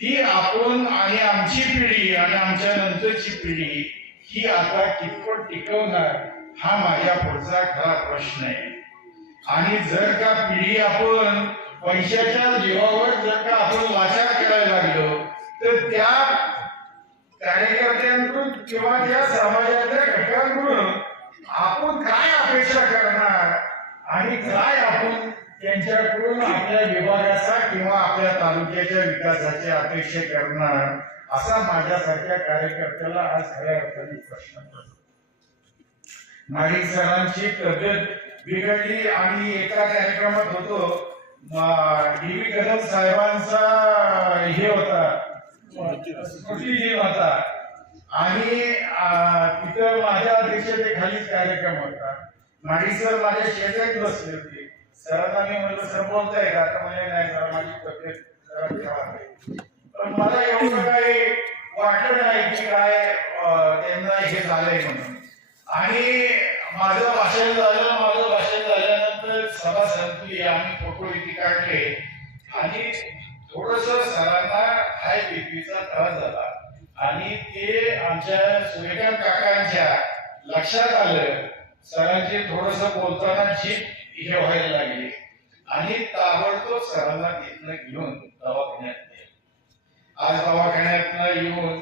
ती आपण आणि आमची पिढी आणि आमच्या नंतरची पिढी ही आता कितपत टिकवणार, हा माझ्या पुढचा खरा प्रश्न आहे. आणि जर का पिढी आपण पैशाच्या जीवावर जर का आपण लाचार करायला लागलो तर त्या कार्यकर्त्यांकडून किंवा त्या समाजातल्या घटकांकडून आपण काय अपेक्षा करणार आणि काय आपण त्यांच्याकडून आपल्या विभागाचा किंवा आपल्या तालुक्याच्या विकासाची अपेक्षा करणार, असा माझ्यासारख्या कार्यकर्त्याला आज खऱ्या अर्थाने प्रश्न पडतो. नाईक सरांची तब्येत बिघडली आणि एका कार्यक्रमात होतो, डी.व्ही. कदम साहेबांचा हे होता, स्मृतिदिन होता आणि तिथं माझ्या अध्यक्षतेखालीच कार्यक्रम होता. नाईक सर माझ्या शेजारी बसले होते. सरांना मी म्हणलं, सर बोलताय का? आता म्हणजे नाही सर, माझी तब्येत जरा खराब आहे. पण मला एवढं काही वाटलं नाही की काय त्यांना हे झालंय म्हणून. आणि माझं भाषण झाल्यानंतर सभा संपली, आम्ही फोटो इथे काढले आणि थोडस सरांना हाय बीपीचा त्रास झाला आणि ते आमच्या सूर्यकांत काकांच्या लक्षात आलं. सरांची थोडस बोलताना जीभ हे व्हायला लागली आणि ताबडतोब सरांना तिथनं घेऊन दवाखान्यात नेलं. आज दवाखान्यात येऊन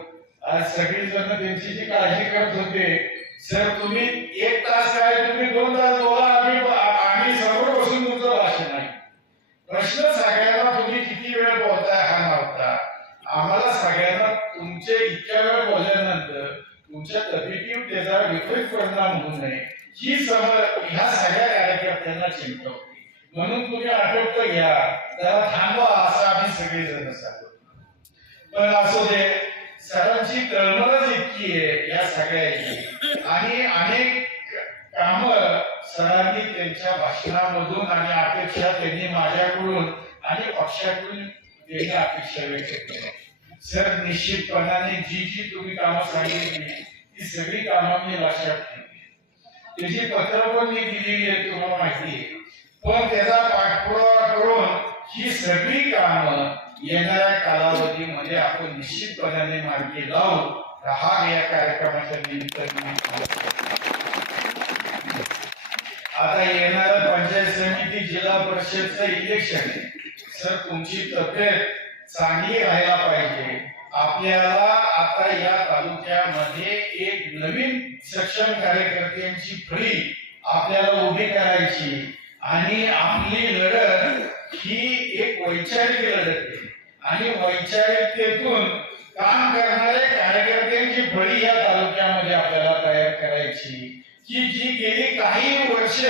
आज सगळी जण त्यांची जी काळजी करत होते, सर तुम्ही 1 तास काय, तुम्ही 2 तास बोला, आम्ही समोर बसून तुमचं भाषण आहे. प्रश्न सगळ्यांना तुम्ही किती वेळ बोलताय हा नव्हता. आम्हाला सगळ्यांना तुमचे इतक्या वेळ बोलल्यानंतर तुमच्या तब्येतीवर त्याचा विपरीत परिणाम होऊ नये ही ह्या सगळ्या कार्यकर्त्यांना चिंता होती. म्हणून तुम्ही आटोपत घ्या, जरा थांबवा, असं आम्ही सगळेजण सांगतो. पण असू दे, सरांची तळमळच इतकी आहे या सगळ्याची आणि अनेक काम सरांनी त्यांच्या भाषणामधून आणि अपेक्षा त्यांनी माझ्याकडून आणि पक्षाकडून त्यांनी अपेक्षा व्यक्त केल्या. सर निश्चितपणाने जी तुम्ही कामं सांगितली ती सगळी कामं मी लक्षात ठेवली. त्याची पत्र पण मी दिलेली आहे, तुम्हाला माहिती आहे. पण त्याचा पाठपुरावा करून ही सगळी कामं येणाऱ्या कालावधीमध्ये आपण निश्चितपणाने मार्गी लावू, हा या कार्यक्रमाच्या निमित्ताने. आता येणारं पंचायत समिती जिल्हा परिषदचं इलेक्शन आहे. सर तुमची तब्येत चांगली राहायला पाहिजे. आपल्याला आता या तालुक्यामध्ये एक नवीन सक्षम कार्यकर्त्यांची फळी आपल्याला उभी करायची आणि आपली लढत ही एक वैचारिक लढत आहे आणि वैचारिकतेतून काम करणाऱ्या कार्यकर्त्यांची फळी या तालुक्यामध्ये आपल्याला तयार करायची, की जी गेली काही वर्ष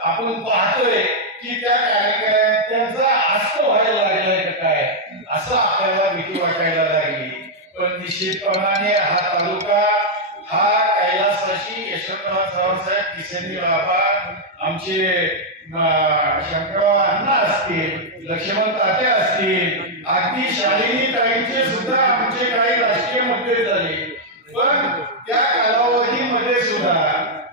आपण पाहतोय की त्या कार्यकर्त्यांचा आस्त व्हायला लागलाय का काय, असं आपल्याला भीती वाटायला लागली. पण निश्चितपणाने हा तालुका हा कैलासवासी यशवंतराव चव्हाणसाहेब, किसनजी बाबा, आमचे शंकरराव अण्णा असतील, लक्ष्मण तात्या असतील, अगदी शालिनी ताईंचे सुद्धा आमचे काही राजकीय मुद्दे झाले. पण त्या कालावधीमध्ये सुद्धा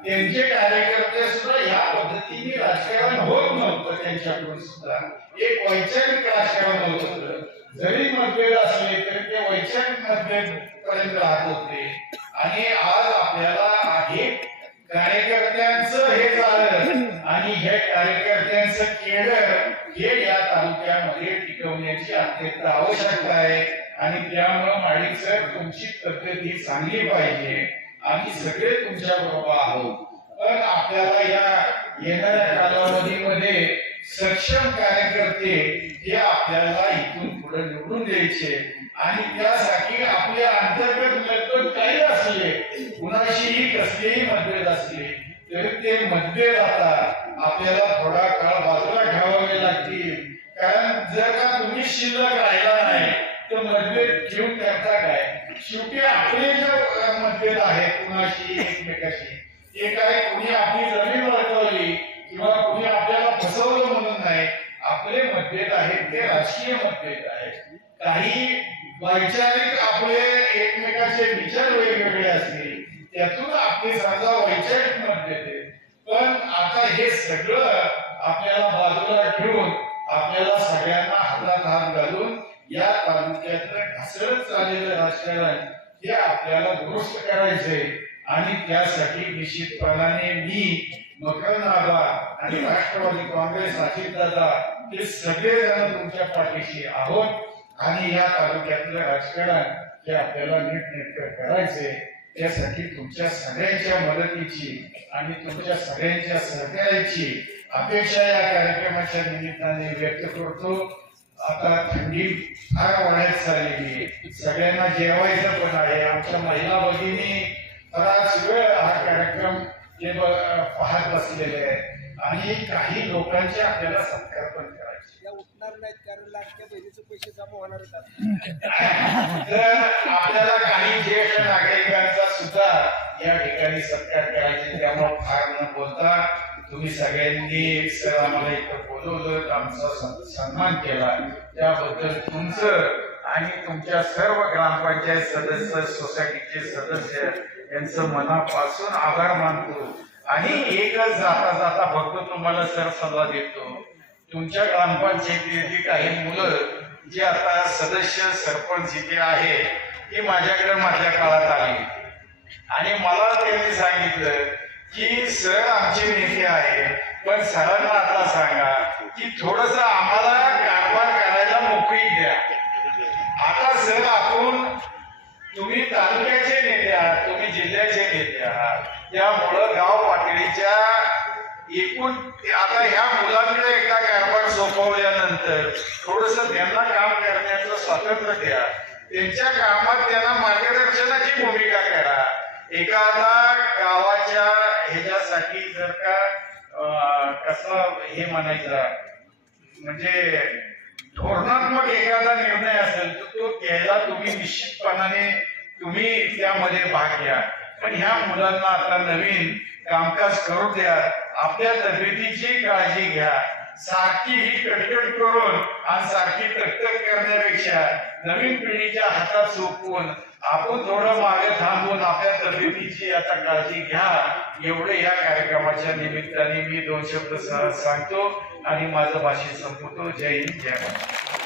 त्यांचे कार्यकर्ते सुद्धा या पद्धतीने राजकारण होत नव्हतं. त्यांच्याकडून सुद्धा एक वैचारिक राजकारण होत होतं. जरी मतभेद असले तरी ते वैचारिक मतभेद पर्यंत राहत होते. आणि आज आपल्याला हे कार्यकर्त्यांचं हे झालं आणि हे कार्यकर्त्यांचं केडर हे या तालुक्यामध्ये टिकवण्याची अत्यंत आवश्यकता आहे. आणि त्यामुळे माडिक सर तुमची तब्येत ही चांगली पाहिजे. आम्ही सगळे तुमच्या बरोबर आहोत. पण आपल्याला या येणाऱ्या कालावधीमध्ये सक्षम कार्यकर्ते हे आपल्याला इथून पुढे निवडून द्यायचे आणि त्यासाठी आपले अंतर्गत मतभेद काही असले, कुणाशीही कसलेही मतभेद असले तरी ते मतभेद आता आपल्याला थोडा काळ बाजूला ठेवावे लागतील. कारण जर का तुम्ही शिल्लक राहिला नाही तर मतभेद घेऊन करता काय? शेवटी आपले जे मतभेद आहेत कुणाशी एकमेकाशी, ते काय कुणी आपली जमीन वळवली किंवा कुणी आपल्याला फसवलं म्हणून नाही. आपले मतभेद आहेत ते राजकीय मतभेद आहेत. काही वैचारिक आपले एकमेकाचे विचार वेगवेगळे असतील त्यातून आपले समजा वैचारिक मतभेद आहेत. पण आता हे सगळं आपल्याला बाजूला ठेवून आपल्याला सगळ्यांना हातात हात घालून या तालुक्यातलं ढासळत चाललेलं राजकारण हे आपल्याला दुरुस्त करायचंय आणि त्यासाठी निश्चितपणाने मी मकरंद दादा आणि राष्ट्रवादी काँग्रेस अजितदादा हे सगळेजण तुमच्या पाठीशी आहोत आणि या तालुक्यातलं राजकारण हे आपल्याला नीटनेटकं करायचंय. त्यासाठी तुमच्या सगळ्यांच्या मदतीची आणि तुमच्या सगळ्यांच्या सहकार्याची अपेक्षा या कार्यक्रमाच्या निमित्ताने व्यक्त करतो. आता थंडी फार वाढत चाललेली आहे, सगळ्यांना जेवायचं पण आहे. आमच्या महिला भगिनी बराच वेळ हा कार्यक्रम ते पाहत बसलेले आहेत आणि काही लोकांचे आपल्याला सत्कार पण करायचे. उठणार नाहीत कारण लाडक्या बहिणीचे पैसे जमा होणार तर आपल्याला काही ज्येष्ठ नागरिकांचा सुद्धा या ठिकाणी सत्कार करायचे. त्यामुळे फार न बोलता तुम्ही सगळ्यांनी सर आम्हाला इथं बोलवलं, आमचा सन्मान केला त्याबद्दल तुमचं आणि तुमच्या सर्व ग्रामपंचायत सदस्य, सोसायटीचे सदस्य यांचं मनापासून आभार मानतो. आणि एकच जाता जाता फक्त तुम्हाला सर सल्ला देतो, तुमच्या ग्रामपंचायतीची काही मुलं जे आता सदस्य सरपंच इथे आहे ती माझ्याकडे माझ्या काळात आली आणि मला त्यांनी सांगितलं की सर आमचे नेते आहे पण सरांना आता सांगा की थोडस आम्हाला कारभार करायला मोकळी द्या. आता सर आपण तुम्ही तालुक्याचे नेते आहात, तुम्ही जिल्ह्याचे नेते आहात, त्यामुळं गाव पातळीच्या एकूण आता ह्या मुलांकडे एकदा कारभार सोपवल्यानंतर थोडस त्यांना काम करण्याचं स्वातंत्र्य द्या. त्यांच्या कामात त्यांना मार्गदर्शनाची भूमिका करा. एखादा गावाच्या ह्याच्यासाठी जर का कसं हे म्हणायचं म्हणजे धोरणात्मक एखादा निर्णय असेल तर तो घ्यायला तुम्ही निश्चितपणाने तुम्ही त्यामध्ये भाग घ्या. पण ह्या मुलांना आता नवीन कामकाज करू द्या, आपल्या तब्येतीची काळजी घ्या. सारखी ही कटकट करून आणि सारखी तकतक करण्यापेक्षा नवीन पिढीच्या हातात सोपवून आपण थोडं मागे थांबून आपल्या तब्येतीची आता काळजी घ्या. एवढे या कार्यक्रमाच्या निमित्ताने मी 2 शब्द सांगतो आणि माझं भाषण संपवतो. जय हिंद, जय महाराष्ट्र.